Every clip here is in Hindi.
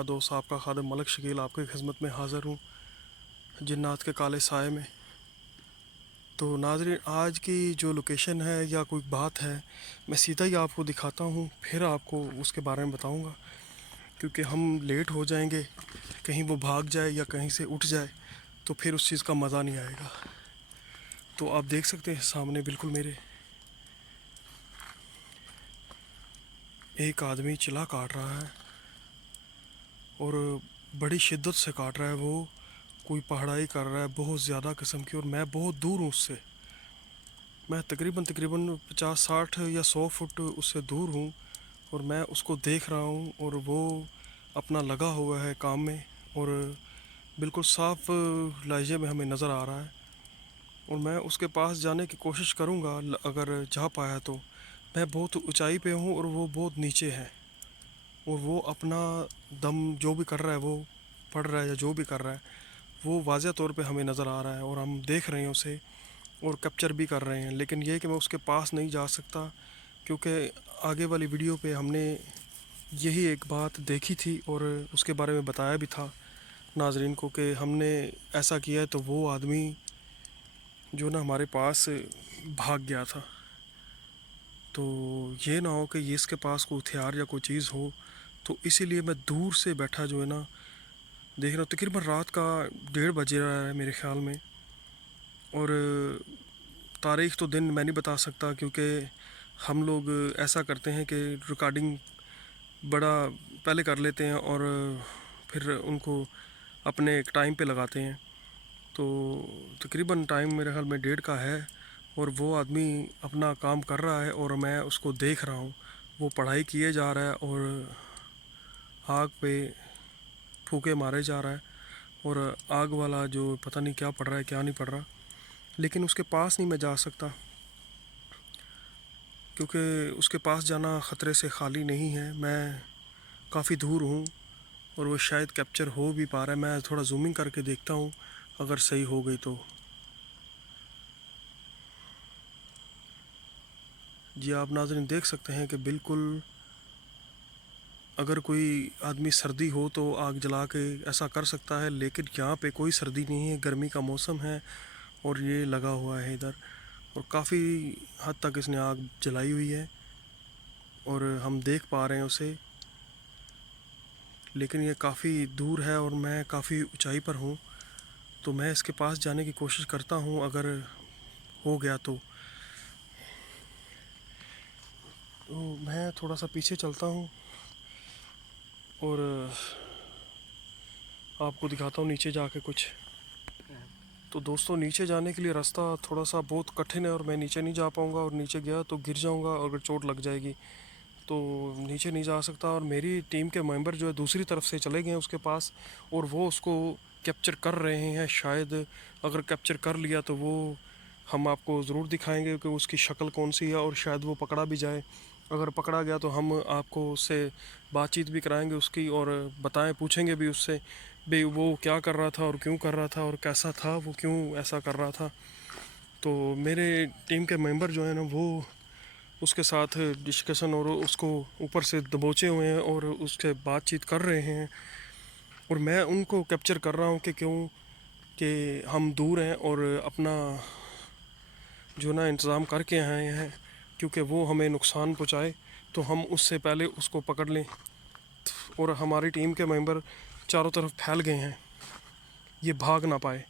आपका दोस्त आपका खादिम मलिक शकील आपकी खिदमत में हाज़िर हूँ जिन्नात के काले साए में। तो नाज़रीन, आज की जो लोकेशन है या कोई बात है, मैं सीधा ही आपको दिखाता हूँ, फिर आपको उसके बारे में बताऊँगा, क्योंकि हम लेट हो जाएंगे, कहीं वो भाग जाए या कहीं से उठ जाए तो फिर उस चीज़ का मज़ा नहीं आएगा। तो आप देख सकते हैं सामने बिल्कुल मेरे एक आदमी चिल्ला काट रहा है और बड़ी शिद्दत से काट रहा है। वो कोई पहाड़ाई कर रहा है बहुत ज़्यादा किस्म की, और मैं बहुत दूर हूँ उससे। मैं तकरीबन 50-60 या 100 फुट उससे दूर हूँ और मैं उसको देख रहा हूँ, और वो अपना लगा हुआ है काम में, और बिल्कुल साफ लहजे में हमें नज़र आ रहा है। और मैं उसके पास जाने की कोशिश करूँगा, अगर जा पाया तो। मैं बहुत ऊंचाई पे हूँ और वो बहुत नीचे है, और वो अपना दम जो भी कर रहा है, वो पढ़ रहा है या जो भी कर रहा है, वो वाज़ह तौर पे हमें नज़र आ रहा है और हम देख रहे हैं उसे और कैप्चर भी कर रहे हैं। लेकिन ये है कि मैं उसके पास नहीं जा सकता, क्योंकि आगे वाली वीडियो पे हमने यही एक बात देखी थी और उसके बारे में बताया भी था नाजरीन को कि हमने ऐसा किया है तो वो आदमी जो ना हमारे पास भाग गया था। तो ये ना हो कि ये इसके पास कोई हथियार या कोई चीज़ हो, तो इसीलिए मैं दूर से बैठा जो है ना देख रहा हूँ। तकरीबन रात का 1:30 बज रहा है मेरे ख्याल में, और तारीख़ तो दिन मैं नहीं बता सकता, क्योंकि हम लोग ऐसा करते हैं कि रिकॉर्डिंग बड़ा पहले कर लेते हैं और फिर उनको अपने एक टाइम पे लगाते हैं। तो तकरीबन टाइम मेरे ख्याल में 1:30 का है, और वो आदमी अपना काम कर रहा है और मैं उसको देख रहा हूँ। वो पढ़ाई किए जा रहा है और आग पे फूके मारे जा रहा है, और आग वाला जो पता नहीं क्या पढ़ रहा है क्या नहीं पढ़ रहा। लेकिन उसके पास नहीं मैं जा सकता, क्योंकि उसके पास जाना ख़तरे से खाली नहीं है। मैं काफ़ी दूर हूँ और वो शायद कैप्चर हो भी पा रहा है। मैं थोड़ा जूमिंग करके देखता हूँ अगर सही हो गई तो। जी, आप नाज़रीन देख सकते हैं कि बिल्कुल अगर कोई आदमी सर्दी हो तो आग जला के ऐसा कर सकता है, लेकिन यहाँ पे कोई सर्दी नहीं है, गर्मी का मौसम है और ये लगा हुआ है इधर, और काफ़ी हद तक इसने आग जलाई हुई है और हम देख पा रहे हैं उसे। लेकिन ये काफ़ी दूर है और मैं काफ़ी ऊंचाई पर हूँ, तो मैं इसके पास जाने की कोशिश करता हूँ अगर हो गया तो मैं थोड़ा सा पीछे चलता हूँ और आपको दिखाता हूँ नीचे जाके कुछ। तो दोस्तों, नीचे जाने के लिए रास्ता थोड़ा सा बहुत कठिन है और मैं नीचे नहीं जा पाऊँगा, और नीचे गया तो गिर जाऊँगा और अगर चोट लग जाएगी तो नीचे नहीं जा सकता। और मेरी टीम के मेंबर जो है दूसरी तरफ से चले गए हैं उसके पास, और वो उसको कैप्चर कर रहे हैं। शायद अगर कैप्चर कर लिया तो वो हम आपको ज़रूर दिखाएंगे कि उसकी शक्ल कौन सी है, और शायद वो पकड़ा भी जाए। अगर पकड़ा गया तो हम आपको उससे बातचीत भी कराएंगे उसकी, और पूछेंगे भी उससे भाई वो क्या कर रहा था और क्यों कर रहा था और कैसा था, वो क्यों ऐसा कर रहा था। तो मेरे टीम के मेंबर जो है ना, वो उसके साथ डिस्कशन और उसको ऊपर से दबोचे हुए हैं और उसके बातचीत कर रहे हैं, और मैं उनको कैप्चर कर रहा हूँ कि क्यों कि हम दूर हैं और अपना जो ना इंतज़ाम करके आए हैं, क्योंकि वो हमें नुकसान पहुँचाए तो हम उससे पहले उसको पकड़ लें। और हमारी टीम के मेंबर चारों तरफ फैल गए हैं, ये भाग ना पाए।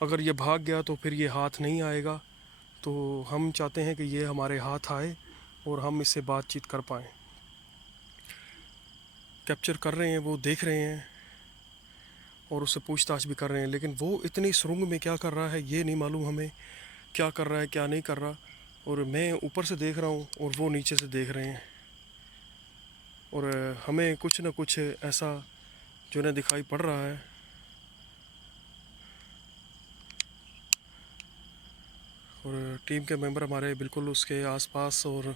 अगर ये भाग गया तो फिर ये हाथ नहीं आएगा, तो हम चाहते हैं कि ये हमारे हाथ आए और हम इससे बातचीत कर पाएँ। कैप्चर कर रहे हैं, वो देख रहे हैं और उससे पूछताछ भी कर रहे हैं, लेकिन वो इतनी सुरंग में क्या कर रहा है ये नहीं मालूम हमें, क्या कर रहा है क्या नहीं कर रहा। और मैं ऊपर से देख रहा हूँ और वो नीचे से देख रहे हैं, और हमें कुछ ना कुछ ऐसा जो ना दिखाई पड़ रहा है। और टीम के मेंबर हमारे बिल्कुल उसके आसपास, और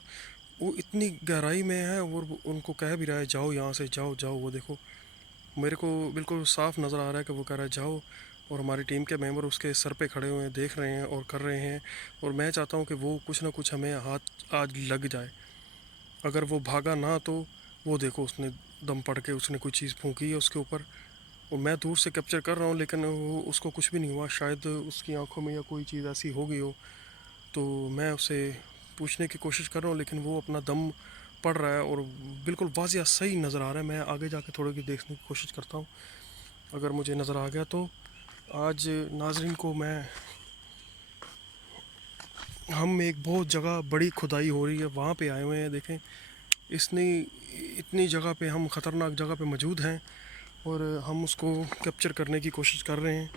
वो इतनी गहराई में है और उनको कह भी रहा है जाओ यहाँ से, जाओ जाओ। वो देखो, मेरे को बिल्कुल साफ नज़र आ रहा है कि वो कह रहा है जाओ, और हमारी टीम के मेंबर उसके सर पे खड़े हुए हैं, देख रहे हैं और कर रहे हैं। और मैं चाहता हूँ कि वो कुछ ना कुछ हमें हाथ आज लग जाए। अगर वो भागा ना तो वो देखो उसने दम पड़ के उसने कोई चीज़ फूंकी है उसके ऊपर। और मैं दूर से कैप्चर कर रहा हूँ, लेकिन वो उसको कुछ भी नहीं हुआ। शायद उसकी आंखों में या कोई चीज़ ऐसी हो गई हो। तो मैं उसे पूछने की कोशिश कर रहा हूँ, लेकिन वो अपना दम पड़ रहा है और बिल्कुल वाज़िया सही नज़र आ रहा है। मैं आगे जाके थोड़ी देर देखने की कोशिश करता हूँ, अगर मुझे नज़र आ गया तो। आज नाजरीन को मैं, हम एक बहुत जगह बड़ी खुदाई हो रही है वहाँ पे आए हुए हैं। देखें, इसने इतनी जगह पे, हम ख़तरनाक जगह पे मौजूद हैं और हम उसको कैप्चर करने की कोशिश कर रहे हैं।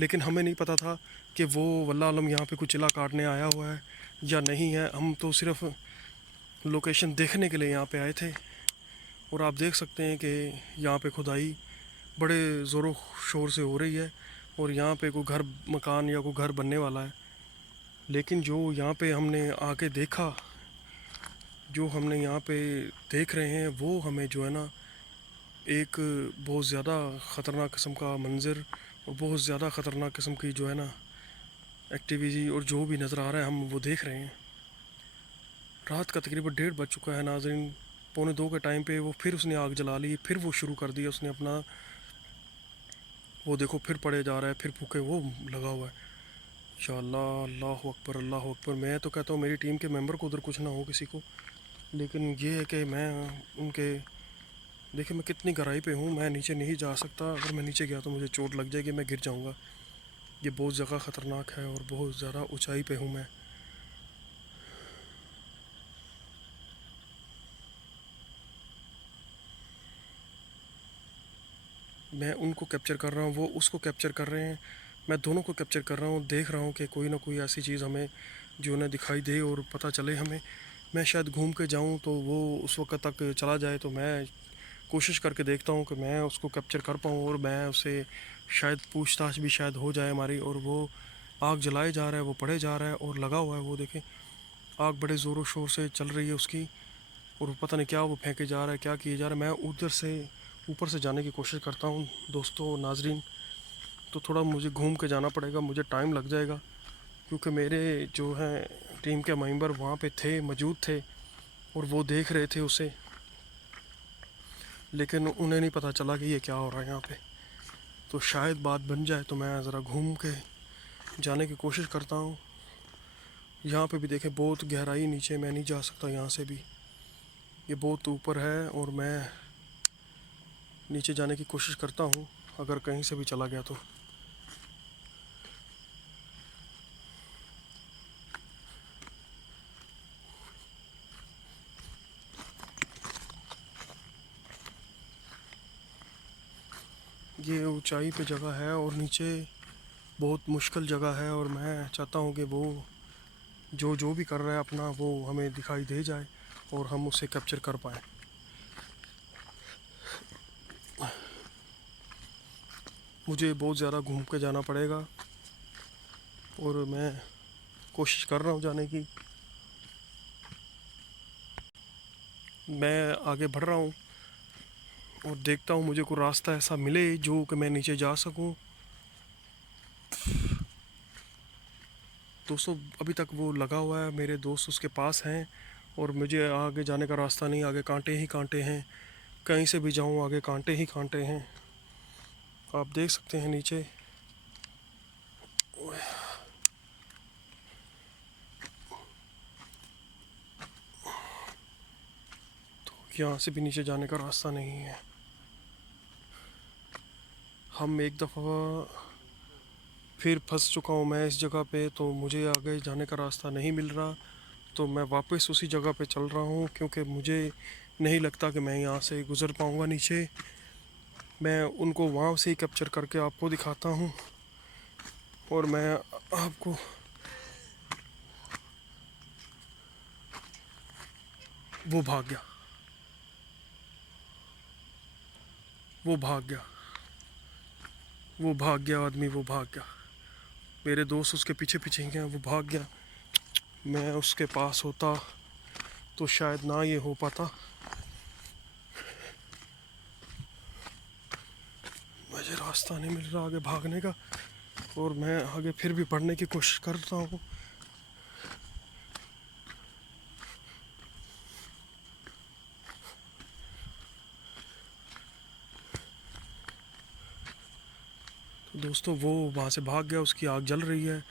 लेकिन हमें नहीं पता था कि वो वल्लाह आलम यहाँ पे कुछ चिल्ला काटने आया हुआ है या नहीं है। हम तो सिर्फ लोकेशन देखने के लिए यहाँ पे आए थे। और आप देख सकते हैं कि यहाँ पे खुदाई बड़े ज़ोरों शोर से हो रही है और यहाँ पे कोई घर, मकान या कोई घर बनने वाला है। लेकिन जो यहाँ पे हमने आके देखा, जो हमने यहाँ पे देख रहे हैं, वो हमें जो है ना एक बहुत ज़्यादा ख़तरनाक किस्म का मंज़र और बहुत ज़्यादा ख़तरनाक किस्म की जो है ना एक्टिविटी और जो भी नज़र आ रहा है, हम वो देख रहे हैं। रात का तकरीबन 1:30 बज चुका है नाज़रीन। 1:45 के टाइम पे वो फिर उसने आग जला ली, फिर वो शुरू कर दिया उसने अपना। वो देखो फिर पड़े जा रहा है, फिर फूके वो लगा हुआ है। या अल्लाह, अल्लाह अकबर, अल्लाह अकबर। मैं तो कहता हूँ मेरी टीम के मेंबर को उधर कुछ ना हो किसी को, लेकिन ये है कि मैं उनके, देखिए मैं कितनी गहराई पे हूँ, मैं नीचे नहीं जा सकता। अगर मैं नीचे गया तो मुझे चोट लग जाएगी, मैं गिर जाऊँगा। ये बहुत जगह ख़तरनाक है और बहुत ज़्यादा ऊंचाई पे हूँ मैं। मैं उनको कैप्चर कर रहा हूँ, वो उसको कैप्चर कर रहे हैं। मैं दोनों को कैप्चर कर रहा हूँ, देख रहा हूँ कि कोई ना कोई ऐसी चीज़ हमें जो ना दिखाई दे और पता चले हमें। मैं शायद घूम के जाऊँ तो वो उस वक्त तक चला जाए, तो मैं कोशिश करके देखता हूँ कि मैं उसको कैप्चर कर पाऊँ और मैं उससे शायद पूछताछ भी शायद हो जाए हमारी। और वो आग जलाए जा रहा है, वो पड़े जा रहा है और लगा हुआ है। वो देखें, आग बड़े ज़ोरों शोर से चल रही है उसकी, और पता नहीं क्या वो फेंके जा रहा है, क्या किए जा रहा है। मैं उधर से ऊपर से जाने की कोशिश करता हूँ दोस्तों, नाजरीन। तो थोड़ा मुझे घूम के जाना पड़ेगा, मुझे टाइम लग जाएगा, क्योंकि मेरे जो हैं टीम के मेंबर वहाँ पे थे, मौजूद थे और वो देख रहे थे उसे, लेकिन उन्हें नहीं पता चला कि ये क्या हो रहा है यहाँ पे। तो शायद बात बन जाए, तो मैं ज़रा घूम के जाने की कोशिश करता हूँ। यहाँ पे भी देखें, बहुत गहराई नीचे, मैं नहीं जा सकता यहाँ से भी, ये बहुत ऊपर है और मैं नीचे जाने की कोशिश करता हूँ अगर कहीं से भी चला गया तो। ये ऊंचाई पे जगह है और नीचे बहुत मुश्किल जगह है, और मैं चाहता हूँ कि वो जो जो भी कर रहा है अपना, वो हमें दिखाई दे जाए और हम उसे कैप्चर कर पाएँ। मुझे बहुत ज़्यादा घूम के जाना पड़ेगा और मैं कोशिश कर रहा हूँ जाने की। मैं आगे बढ़ रहा हूँ और देखता हूँ मुझे कोई रास्ता ऐसा मिले जो कि मैं नीचे जा सकूँ। दोस्तों, अभी तक वो लगा हुआ है, मेरे दोस्त उसके पास हैं और मुझे आगे जाने का रास्ता नहीं, आगे कांटे ही कांटे हैं। कहीं से भी जाऊँ आगे कांटे ही कांटे हैं। आप देख सकते हैं नीचे, यहाँ से भी नीचे जाने का रास्ता नहीं है। हम एक दफ़ा फिर फंस चुका हूँ मैं इस जगह पे, तो मुझे आगे जाने का रास्ता नहीं मिल रहा। तो मैं वापस उसी जगह पे चल रहा हूँ, क्योंकि मुझे नहीं लगता कि मैं यहाँ से गुज़र पाऊँगा नीचे। मैं उनको वहाँ से ही कैप्चर करके आपको दिखाता हूँ और मैं आपको, वो भाग गया, वो भाग गया, वो भाग गया आदमी, वो भाग गया। मेरे दोस्त उसके पीछे पीछे ही गए, वो भाग गया। मैं उसके पास होता तो शायद ना ये हो पाता। मुझे रास्ता नहीं मिल रहा आगे भागने का और मैं आगे फिर भी बढ़ने की कोशिश करता हूँ। दोस्तों वो वहाँ से भाग गया, उसकी आग जल रही है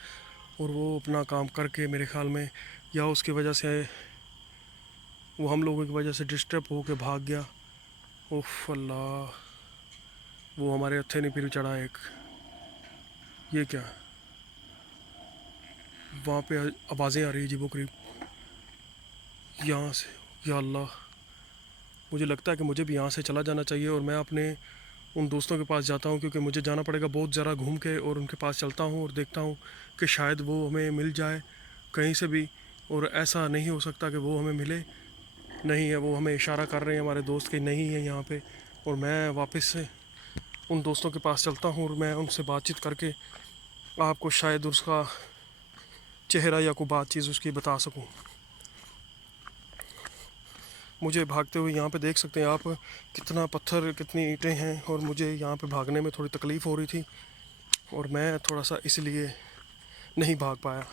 और वो अपना काम करके मेरे ख्याल में, या उसकी वजह से, वो हम लोगों की वजह से डिस्टर्ब होके भाग गया। उफ अल्लाह, वो हमारे हत्थे नहीं फिर चढ़ा एक। ये क्या, वहाँ पे आवाज़ें आ रही है अजीबो करीब यहाँ से। या अल्लाह, मुझे लगता है कि मुझे भी यहाँ से चला जाना चाहिए और मैं अपने उन दोस्तों के पास जाता हूँ, क्योंकि मुझे जाना पड़ेगा बहुत ज़रा घूम के, और उनके पास चलता हूँ और देखता हूँ कि शायद वो हमें मिल जाए कहीं से भी। और ऐसा नहीं हो सकता कि वो हमें मिले नहीं है, वो हमें इशारा कर रहे हैं हमारे दोस्त के नहीं है यहाँ पे। और मैं वापस से उन दोस्तों के पास चलता हूँ और मैं उनसे बातचीत करके आपको शायद उसका चेहरा या कोई बात चीज़ उसकी बता सकूँ। मुझे भागते हुए यहाँ पे देख सकते हैं आप, कितना पत्थर, कितनी ईंटें हैं, और मुझे यहाँ पे भागने में थोड़ी तकलीफ़ हो रही थी और मैं थोड़ा सा इसलिए नहीं भाग पाया।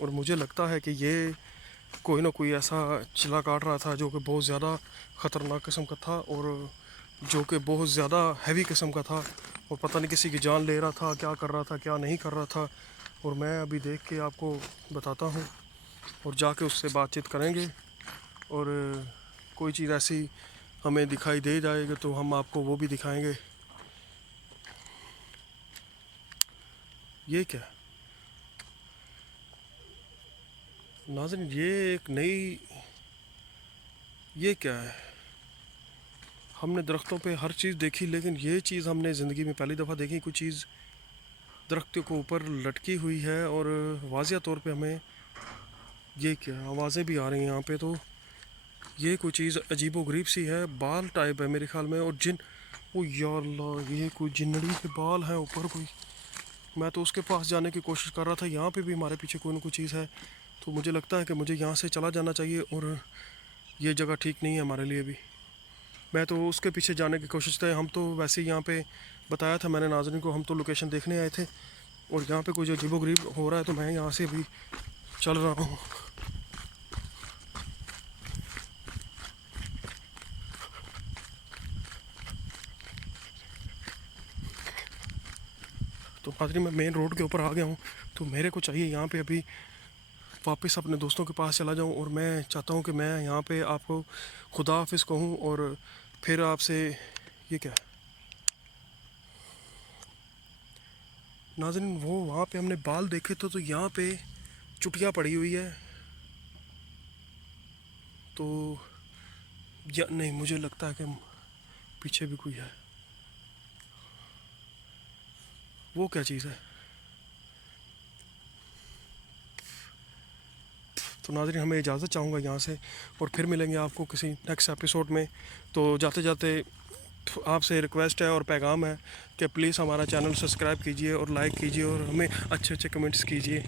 और मुझे लगता है कि ये कोई ना कोई ऐसा चिल्ला काट रहा था जो कि बहुत ज़्यादा ख़तरनाक किस्म का था, और जो कि बहुत ज़्यादा हैवी किस्म का था, और पता नहीं किसी की जान ले रहा था, क्या कर रहा था क्या नहीं कर रहा था। और मैं अभी देख के आपको बताता हूँ और जाके उससे बातचीत करेंगे, और कोई चीज़ ऐसी हमें दिखाई दे जाएगी तो हम आपको वो भी दिखाएंगे। ये क्या है नाज़रीन, ये एक नई, ये क्या है? हमने दरख्तों पे हर चीज़ देखी, लेकिन ये चीज़ हमने ज़िंदगी में पहली दफ़ा देखी, कोई चीज़ दरख्त के ऊपर लटकी हुई है। और वाज़िया तौर पे हमें, ये क्या आवाज़ें भी आ रही हैं यहाँ पे, तो ये कोई चीज़ अजीबो गरीब सी है, बाल टाइप है मेरे ख्याल में। और जिन, ओ या अल्लाह, ये कोई जिन्नड़ी के बाल हैं ऊपर कोई। मैं तो उसके पास जाने की कोशिश कर रहा था, यहाँ पे भी हमारे पीछे कोई ना कोई चीज़ है। तो मुझे लगता है कि मुझे यहाँ से चला जाना चाहिए, और ये जगह ठीक नहीं है हमारे लिए भी। मैं तो उसके पीछे जाने की कोशिश था, हम तो वैसे ही यहाँ पे बताया था मैंने नाज़रीन को, हम तो लोकेशन देखने आए थे, और यहाँ पे कोई जो अजीबो गरीब हो रहा है तो मैं यहाँ से भी चल रहा हूँ। तो नाज़रीन, मैं मेन रोड के ऊपर आ गया हूँ, तो मेरे को चाहिए यहाँ पे अभी वापस अपने दोस्तों के पास चला जाऊँ, और मैं चाहता हूँ कि मैं यहाँ पे आपको खुदा हाफिज़ कहूँ, और फिर आपसे, ये क्या है नाज़रीन, वो वहाँ पे हमने बाल देखे तो यहाँ पे चुटिया पड़ी हुई है। तो या नहीं, मुझे लगता है कि पीछे भी कोई है। वो क्या चीज़ है? तो नाज़रीन, हमें इजाज़त चाहूँगा यहाँ से, और फिर मिलेंगे आपको किसी नेक्स्ट एपिसोड में। तो जाते जाते आपसे रिक्वेस्ट है और पैगाम है कि प्लीज़ हमारा चैनल सब्सक्राइब कीजिए और लाइक कीजिए, और हमें अच्छे अच्छे कमेंट्स कीजिए।